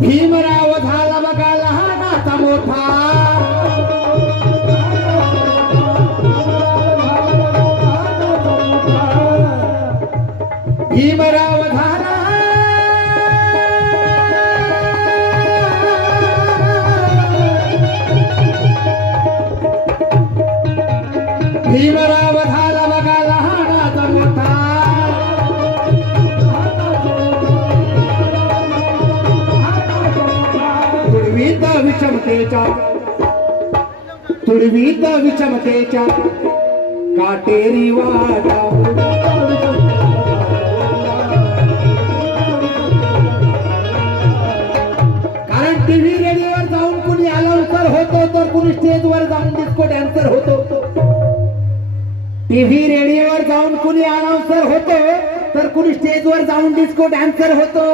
भीमराव झाला बघा लहानाचा मोठा, भीमराव झाला भीमराव झाला बघा लहानाचा मोठा, तुडवीत विषमतेच्या काटेरी वाटा, कारण टीव्ही रेडिओवर जाऊन कुणी अनाउन्सर होतो तर कुणी स्टेजवर जाऊन डिस्को डॅन्सर होतो. टीव्ही रेडिओवर जाऊन कुणी अनाउन्सर होतो तर कुणी स्टेजवर जाऊन डिस्को डॅन्सर होतो.